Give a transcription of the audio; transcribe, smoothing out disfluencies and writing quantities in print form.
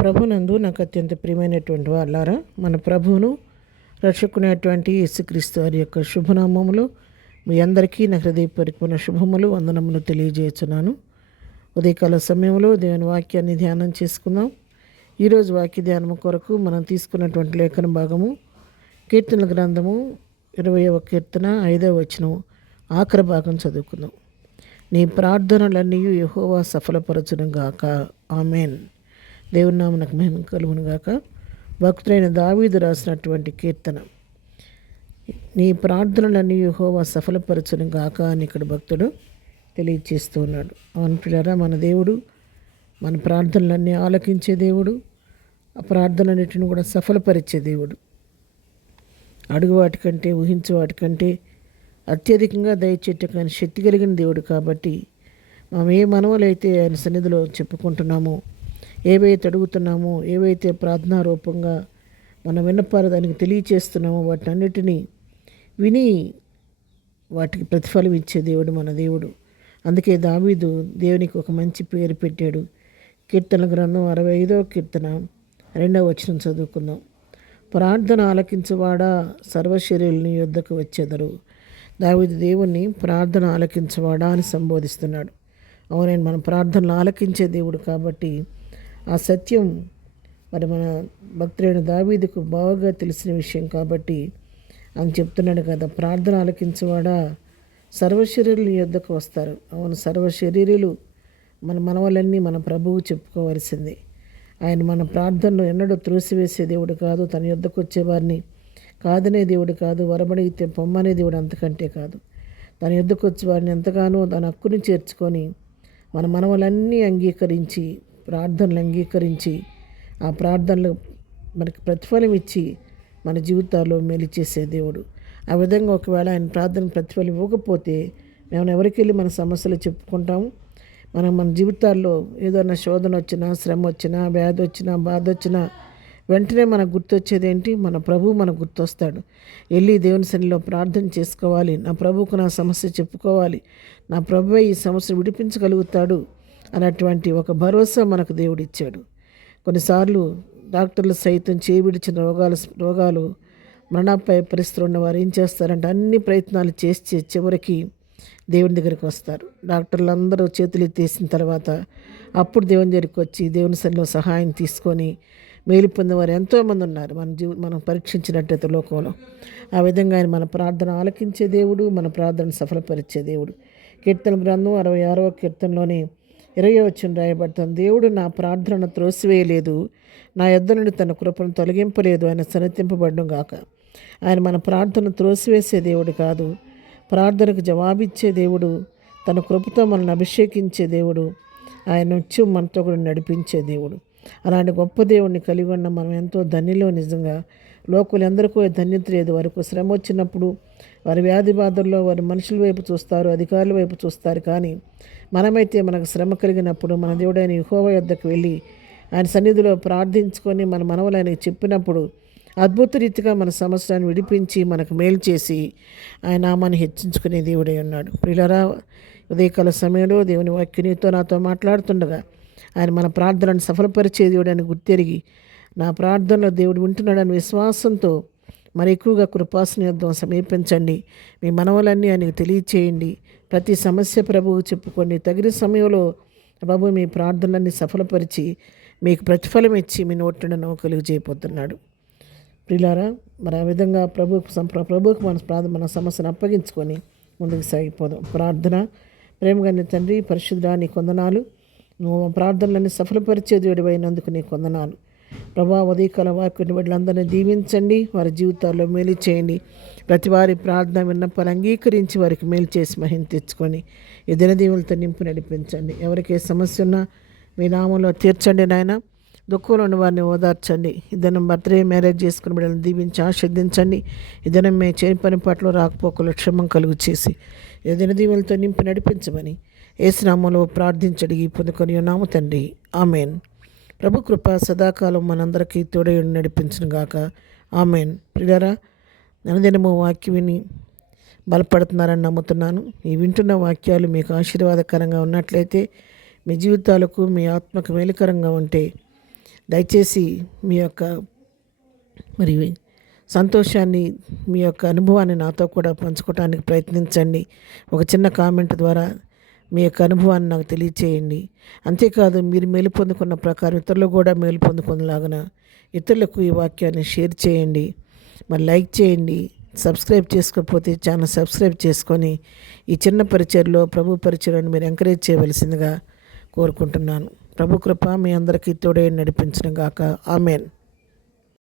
ప్రభునందు నాకు అత్యంత ప్రియమైనటువంటి వాళ్ళారా, మన ప్రభువును రక్షకునేటువంటి యేసుక్రీస్తు వారి యొక్క శుభనామములు మీ అందరికీ నా హృదయపూర్వకమైన శుభములు వందనములు తెలియజేస్తున్నాను. ఉదయకాల సమయంలో దేవుని వాక్యాన్ని ధ్యానం చేసుకుందాం. ఈరోజు వాక్య ధ్యానము కొరకు మనం తీసుకున్నటువంటి లేఖన భాగము కీర్తనల గ్రంథము 20వ కీర్తన 5వ వచనం ఆఖరి భాగం చదువుకుందాం. నీ ప్రార్థనలన్నీ యెహోవా సఫలపరచును గాక. ఆమెన్. దేవుని నామమునకు మహిమ కలుగును గాక. భక్తుడైన దావీదు రాసినటువంటి కీర్తన. నీ ప్రార్థనలన్నీ యెహోవా సఫలపరచును గాక అని ఇక్కడ భక్తుడు తెలియజేస్తూ ఉన్నాడు. అవును పిల్లరా, మన దేవుడు మన ప్రార్థనలన్నీ ఆలకించే దేవుడు, ఆ ప్రార్థనలన్నిటిని కూడా సఫలపరిచే దేవుడు. అడుగు వాటికంటే ఊహించే వాటికంటే అత్యధికంగా దయచేయటం శక్తి కలిగిన దేవుడు. కాబట్టి మనం ఏ మనవలైతే ఆయన సన్నిధిలో చెప్పుకుంటున్నామో, ఏవైతే అడుగుతున్నామో, ఏవైతే ప్రార్థనా రూపంగా మనం విన్నపారు దానికి తెలియచేస్తున్నామో వాటిని అన్నిటినీ విని వాటికి ప్రతిఫలం ఇచ్చే దేవుడు మన దేవుడు. అందుకే దావీదు దేవునికి ఒక మంచి పేరు పెట్టాడు. కీర్తన గ్రంథం 65వ కీర్తన 2వ వచనం చదువుకుందాం. ప్రార్థన ఆలకించువాడా సర్వశరీరుని యొద్దకు వచ్చేదరు. దావీదు దేవుణ్ణి ప్రార్థన ఆలకించువాడా అని సంబోధిస్తున్నాడు. అవునండి, మన ప్రార్థనలు ఆలకించే దేవుడు. కాబట్టి ఆ సత్యం మరి మన భక్తుడైన దావీదుకు బాగా తెలిసిన విషయం. కాబట్టి అని చెప్తున్నాడు కదా, ప్రార్థన ఆలకించువాడా సర్వశరీరుల యొద్దకు వస్తారు. అవును, సర్వశరీరులు మన మనవలన్నీ మన ప్రభువు చెప్పుకోవలసింది. ఆయన మన ప్రార్థనలు ఎన్నడూ త్రోసివేసే దేవుడు కాదు. తన యొద్దకు వచ్చేవారిని కాదనే దేవుడు కాదు. వరబడిగితే పొమ్మనే దేవుడు అంతకంటే కాదు. తన యొద్దకు వచ్చే వారిని ఎంతగానో తన హక్కుని చేర్చుకొని మన మనవలన్నీ అంగీకరించి, ప్రార్థనలు అంగీకరించి, ఆ ప్రార్థనలు మనకి ప్రతిఫలం ఇచ్చి మన జీవితాల్లో మేలు చేసే దేవుడు. ఆ విధంగా ఒకవేళ ఆయన ప్రార్థన ప్రతిఫలం ఇవ్వకపోతే మేము ఎవరికి వెళ్ళి మన సమస్యలు చెప్పుకుంటాము? మన జీవితాల్లో ఏదైనా శోధన వచ్చినా, శ్రమ వచ్చినా, వ్యాధి వచ్చినా, బాధ వచ్చినా వెంటనే మనకు గుర్తొచ్చేది ఏంటి? మన ప్రభువు మనకు గుర్తొస్తాడు. వెళ్ళి దేవుని సన్నిధిలో ప్రార్థన చేసుకోవాలి. నా ప్రభువుకు నా సమస్య చెప్పుకోవాలి. నా ప్రభువే ఈ సమస్యను విడిపించగలుగుతాడు అన్నటువంటి ఒక భరోసా మనకు దేవుడు ఇచ్చాడు. కొన్నిసార్లు డాక్టర్లు సైతం చేయివిడిచిన రోగాలు మరణాపాయ పరిస్థితులు ఉన్నవారు ఏం చేస్తారంటే అన్ని ప్రయత్నాలు చేసి చివరికి దేవుని దగ్గరికి వస్తారు. డాక్టర్లు అందరూ చేతులు ఎత్తేసిన తర్వాత అప్పుడు దేవుని దగ్గరికి వచ్చి దేవుని సన్నిధిలో సహాయం తీసుకొని మేలు పొందేవారు ఎంతోమంది ఉన్నారు మనం పరీక్షించినట్టయితే లోకంలో. ఆ విధంగా ఆయన మన ప్రార్థన ఆలకించే దేవుడు, మన ప్రార్థన సఫలపరిచే దేవుడు. కీర్తన గ్రంథం 66వ కీర్తనలోని 20వ వచనం రాయబడుతుంది. దేవుడు నా ప్రార్థనను త్రోసివేయలేదు, నా యొద్ద నుండి తన కృపను తొలగింపలేదు. ఆయన సన్నతింపబడ్డం గాక. ఆయన మన ప్రార్థన త్రోసివేసే దేవుడు కాదు, ప్రార్థనకు జవాబిచ్చే దేవుడు. తన కృపతో మనల్ని అభిషేకించే దేవుడు. ఆయన వచ్చి మనతో కూడా నడిపించే దేవుడు. అలాంటి గొప్ప దేవుడిని కలిగి ఉన్న మనం ఎంతో ధన్యులో. నిజంగా లోకులు ఎందరికో ధన్యత లేదు. వారికి శ్రమ వచ్చినప్పుడు వారి వ్యాధి బాధల్లో వారి మనుషుల వైపు చూస్తారు, అధికారుల వైపు చూస్తారు. కానీ మనమైతే మనకు శ్రమ కలిగినప్పుడు మన దేవుడైన యెహోవా యొద్దకు వెళ్ళి ఆయన సన్నిధిలో ప్రార్థించుకొని మన మనవలు ఆయనకి చెప్పినప్పుడు అద్భుత రీతిగా మన సమస్యలను విడిపించి మనకు మేలు చేసి ఆయన నామాన్ని హెచ్చించుకునే దేవుడై ఉన్నాడు. ప్రియులారా, ఉదయకాల సమయంలో దేవుని వాక్యం నీతో నాతో మాట్లాడుతుండగా ఆయన మన ప్రార్థనను సఫలపరిచే దేవుడు అని గుర్తెరిగి నా ప్రార్థనలో దేవుడు వింటున్నాడని విశ్వాసంతో మరి ఎక్కువగా కృపాసనియుద్ధం సమీపించండి. మీ మనవలన్నీ ఆయనకు తెలియచేయండి. ప్రతి సమస్య ప్రభువు చెప్పుకోండి. తగిన సమయంలో ప్రభు మీ ప్రార్థనలన్నీ సఫలపరిచి మీకు ప్రతిఫలం ఇచ్చి మీ నోట్లను కలిగజేయబోతున్నాడు. ప్రియులారా, మరి ఆ విధంగా ప్రభువుకు మన సమస్యను అప్పగించుకొని ముందుకు సాగిపోదాం. ప్రార్థన. ప్రేమగాని తండ్రి, పరిశుద్ధుడా, నీ కొందనాలు. నువ్వు ప్రార్థనలన్నీ సఫలపరిచే దేవుడు అయినందుకు నీ కొందనాలు. ప్రభా, ఉదయకాల వాక్యం బిడ్డలందరినీ దీవించండి, వారి జీవితాల్లో మేలు చేయండి. ప్రతి వారి ప్రార్థన విన్నపాలు అంగీకరించి వారికి మేలు చేసి మహిమ తెచ్చుకొని ఈ దినదీవులతో నింపు నడిపించండి. ఎవరికి ఏ సమస్య ఉన్నా మీ నామంలో తీర్చండి నాయన. దుఃఖంలో ఉన్న వారిని ఓదార్చండి. ఈ దినం బర్త్డే మ్యారేజ్ చేసుకుని బిడ్డలను దీవించి ఆశీర్వదించండి. ఈ దినం మేము చేయని పని పట్ల రాకపోకలు క్షమం కలుగు చేసి ఈ దినదీవులతో నింపు నడిపించమని యేసు నామములో ప్రార్థించడి పొందుకొని ఉన్నాము తండ్రి. ఆమెన్. ప్రభు కృప సదాకాలం మనందరికీ తోడై నడిపించును గాక. ఆమెన్. ప్రియులారా, అనుదినము వాక్యం విని బలపడుతున్నారని నమ్ముతున్నాను. ఈ వింటున్న వాక్యాలు మీకు ఆశీర్వాదకరంగా ఉన్నట్లయితే, మీ జీవితాలకు మీ ఆత్మకు మేలుకరంగా ఉంటే దయచేసి మీ యొక్క మరి సంతోషాన్ని, మీ యొక్క అనుభవాన్ని నాతో కూడా పంచుకోవడానికి ప్రయత్నించండి. ఒక చిన్న కామెంట్ ద్వారా మీ యొక్క అనుభవాన్ని నాకు తెలియచేయండి. అంతేకాదు, మీరు మేలు పొందుకున్న ప్రకారం ఇతరులు కూడా మేలు పొందుకునేలాగున ఇతరులకు ఈ వాక్యాన్ని షేర్ చేయండి, మరి లైక్ చేయండి. సబ్స్క్రైబ్ చేసుకోకపోతే ఛానల్ సబ్స్క్రైబ్ చేసుకొని ఈ చిన్న పరిచయలో ప్రభు పరిచయను మీరు ఎంకరేజ్ చేయవలసిందిగా కోరుకుంటున్నాను. ప్రభు కృప మీ అందరికీ తోడే నడిపించును గాక. ఆమెన్.